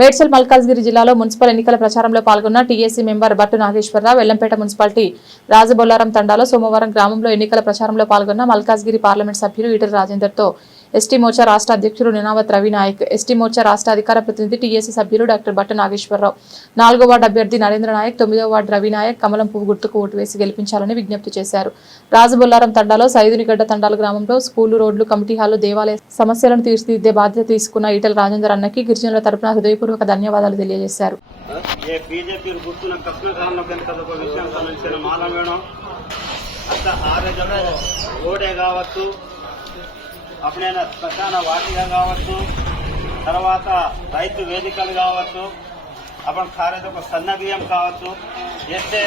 మేడ్చల్ మల్కాజ్గిరి జిల్లాలో మున్సిపల్ ఎన్నికల ప్రచారంలో పాల్గొన్న టీఏసీ మెంబర్ బట్టు నాగేశ్వరరావు వెల్లంపేట మున్సిపాలిటీ రాజబొల్లారం తండాలో సోమవారం గ్రామంలో ఎన్నికల ప్రచారంలో పాల్గొన్న మల్కాజ్గిరి పార్లమెంట్ సభ్యులు ఈటెల రాజేందర్తో ఎస్టీ మోర్చా రాష్ట్ర అధ్యక్షుడు నినావత్ రవినాయక్, ఎస్టీ మోర్చా రాష్ట్ర అధికార ప్రతినిధి టీఏసీ సభ్యులు డాక్టర్ బట్టు నాగేశ్వరరావు, 4వ వార్డు అభ్యర్థి నరేంద్ర నాయక్, 9వ వార్డు రవినాయక్ కమలం పువ్వు గుర్తుకు ఓటు వేసి గెలిపించాలని విజ్ఞప్తి చేశారు. రాజబొల్లారం తండాలో సైదునిగడ్డ తండాల గ్రామంలో స్కూలు, రోడ్లు, కమిటీ హాలు, దేవాలయ సమస్యలను తీర్చిదిద్దే బాధ్యత తీసుకున్న ఈటెల రాజేందర్ అన్నకి గిరిజనుల తరపున హృదయపూర్వక ధన్యవాదాలు తెలియజేశారు. అప్పుడే శ్మశాన వాటిగా కావచ్చు, తర్వాత రైతు వేదికలు కావచ్చు, అప్పుడు ఖారేజ్ ఒక సన్న బియ్యం కావచ్చు, చేస్తే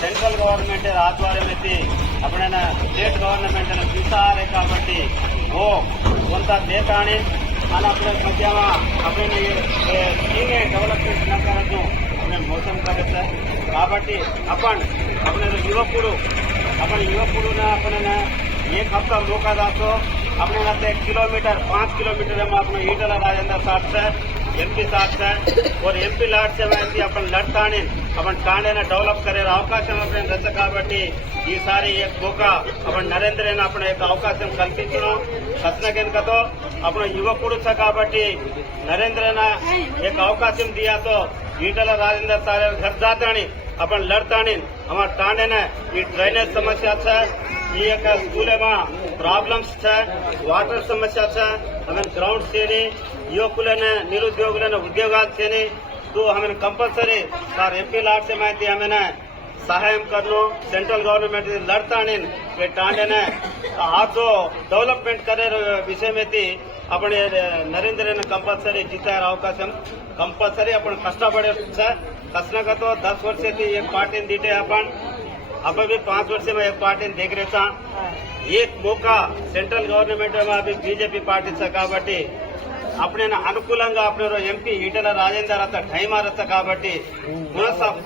సెంట్రల్ గవర్నమెంట్ ఆధ్వర్యం ఎత్తి అప్పుడైనా స్టేట్ గవర్నమెంట్ తీసారే కాబట్టి ఓ కొంత దేశాన్ని మన अपने मध्यामा अपने टीने डेवलपमेंट नकारानु अपने मौसम करें కాబట్టి अपने युवकुडु अपने एक हफ्ता मौका दातो अपने 1 किलोमीटर 5 किलोमीटर में अपने ईटला राजेंद्र साथ से एमपी साथ से और एमपी लाट से अपन लड़ता अपन टाणे डेवलप करे अवकाश अपने रच काबट्टी ఈ సారి एक मौका अपन नरेंद्र अपने एक అవకాశం కల్పించడం కథనకెనకతో अपने युवकुడు కాబట్టి नरेंद्र ने एक अवकाशम दिया तो ईटला राजेंद्र सारे घर जाता अपन लड़ता हमारे टाणे ने ड्रेनेज समस्या है ఈ యొక్క స్కూల్ ప్రాబ్లమ్స్ వాటర్ సమస్య हमें ग्राउंड से युवकुलने निरुद्योगुलने उद्योगाल से तो हमें कंपल्सरी सर एमपी लाट से माहिती हमें सहाय करनो सेंट्रल गवर्नमेंट लड़ता टाणे ने आज डेवलपमेंट करे विषय में थी अपने नरेंद्र ने कंपल्सरी जीता अवकाशम कंपल्सरी अपन कष्टपड़े कसना का तो 10 वर्ष थी एक पार्टी दीटे अपन अब भी 5 वर्ष में एक पार्टी देख रहे था एक मौका सेंट्रल गवर्नमेंट में अभी बीजेपी पार्टी से काबट्टी अपने अनुकूलंगा अपने एमपी ईटला राजेंद्र आता टाइम आरता काबट्टी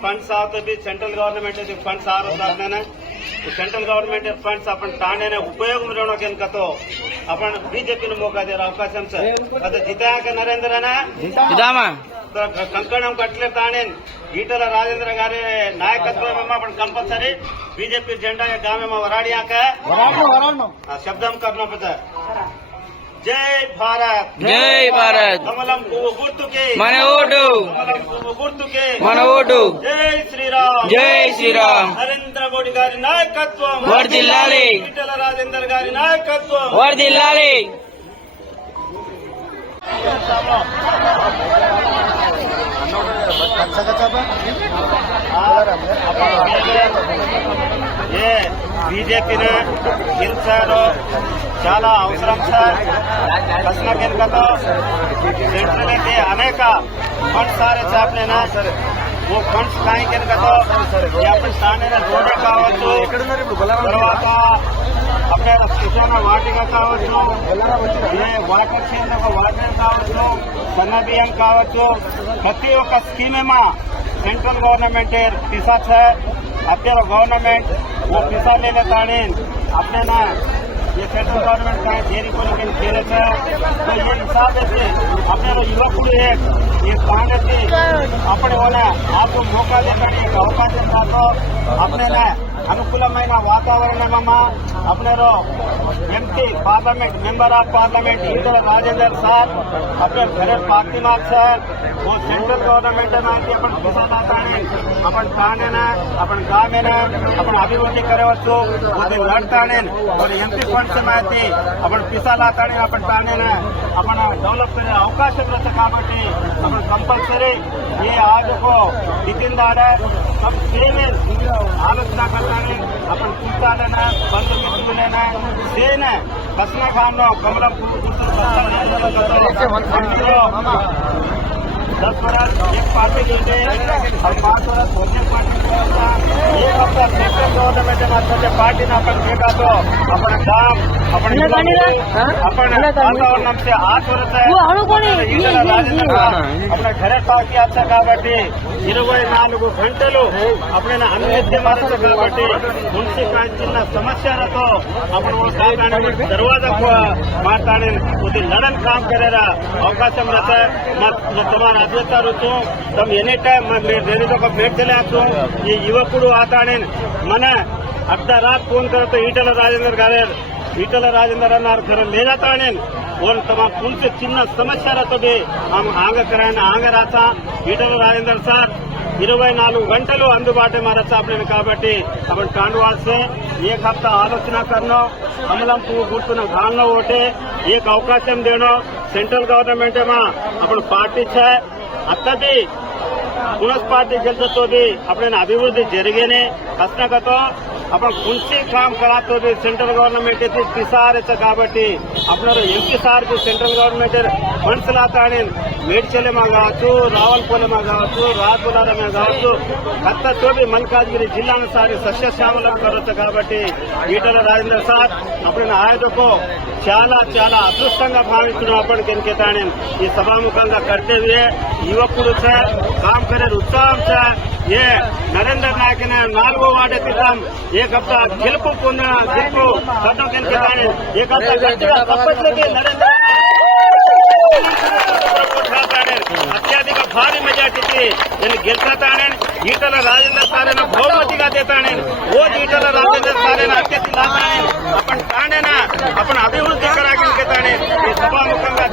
फंड्स आते भी सेंट्रल गवर्नमेंट फंड्स आरता सेंट्रल गवर्नमेंट फंड्स अपन टाणे उपयोग तो अपन बीजेपी ने मौका दे अवकाशम से जीता के नरेंद्र ने कंकणम कटले ताणे ईटला राजेंद्र गारी नायकत्व में अपन कंपल्सरी बीजेपी झंडा के गाँव में वराड़िया के शब्दम करना पड़ता है। जय भारत कमलम पुव्वु गुर्तुके मन ओटु जय श्रीराम नरेंद्र मोदी गारी नायकत्वम वर्धिल्लाली ईटला राजेंद्र गारी नायकत्वम वर्धिल्लाली ये बीजेपी ने गिंचारो చాలా అవసరం సార్ ప్రశ్న కిందతో సెంట్రల్ అయితే అనేక ఫండ్స్ సారే చాపలేనా సరే वो फंड्स కాయ కిందతో अपन स्थाने रोड కావచ్చు తర్వాత अपने కిసాన వాటిగా కావచ్చు ఏ వాటర్ కింద వాటర్ కావచ్చు సన్న బియ్యం కావచ్చు ప్రతి ఒక్క స్కీమ్ में सेंट्रल गवर्नमेंट पिसा है अत्यार गवर्नमेंट वो पिसा ले लेता अपने ना ये सेंट्रल गवर्नमेंट का जेरी को लेकिन खेले थे तो ये हिसाब से अपने युवक ये कांग्रेस अपने होना आपको मौका देकर एक अवकाश तो अपने अनुकूलమైన వాతావరణమమ్మా अपने MP parliament member of parliament Eatala Rajender साहब अपने घरे फातिमा सर वो सेंट्रल गवर्नमेंट में अपन पैसा लाता अपन टाणे अपन गाँव में अपन अभिवृद्धि करे वो लड़ता और एमपी फंड से माहिती अपन पैसा लाता अपन टाणे अपन डेवलप करे अवकाश काबट्टी अपन कंपल्सरी ये आज को दिखिंदारे सब सेम आलोचना करता अपन चूता लेना बंद मित्र लेना सेना कसना खानो कमला 10 वर्ष एक पार्टी जुटे और 5 वर्ष दूसरी पार्टी एक हफ्ता सेंट्रल गवर्नमेंट में पार्टी ने अपन देखा तो अपने गांव अपने वातावरण से 8 वर्ष है अपने घरे पार्टी अच्छा काबट्टी 24 గంటలు अपने अनुमति मारता काबट्टी उनसे चिन्ह समस्या तो अपन दरवाजा मारता लड़न काम करेगा अवकाश रहता है तुम्हारा समाचार होतो तम एनी टाइम भेट दिले असतो युवकुడు आताने मन अर्धा रात फोन करतो ఈటల రాజేందర్ గారు ఈటల రాజేందర్ అన్నారు घर లేదాతానే వాళ్ళు తమ పులిసి చిన్న సమస్యలతో ఆంగ కరాయన ఆంగ రాసా ఈటల రాజేందర్ సార్ 24 घंटों अंदुबाटे में रचा अपने काबट्टी अपन कांडवाल से एक हफ्ता आलोचना करना कमलम पुव्వు गुर्तुन घालना ओटे एक अवकाश देना सेंट्रल गवर्नमेंट में अपन पार्टी है अत्तदी पुनः पार्टी गेलतो भी अपने अभिवृद्धि जरिगेने हस्तगतो अपन कुंसी काम करातो भी सेंट्रल गवर्नमेंट पिसार काबट्टी अपना एमपी सार भी सेंट्रल गवर्नमेंट मनसलाताने మేడ్చల్ में కావచ్చు రావల్పల్లి में కావచ్చు రాజులార में కావచ్చు కత్తతో भी మల్కాజ్గిరి జిల్లాను సారి సస్యశ్యామలం కరొచ్చు కాబట్టి ఈటల రాజేందర్ సార్ अपने आयोजकों చాలా చాలా అదృష్టంగా భావిస్తున్నాం అప్పటికే తానే ఈ సభాముఖంగా करते हुए युवकुడు से काम करे उत्साह से ये नरेंद्र नायक ने 4 वार्ड किसान एक हफ्ता गेलुपु పొందిన గెలుపు సడ్డకి తానే एक हफ्ता గట్టిగా తప్పట్లకి నరేంద్ర अत्याधिक भारी मेजॉरिटी गेलताने ఈటల రాజేందర్ सारे बहुमती का देताने वो ఈటల రాజేందర్ सारे अत्यति लाताने अपन ताने अपन अभिवृद्धि करा के सभामुखंगा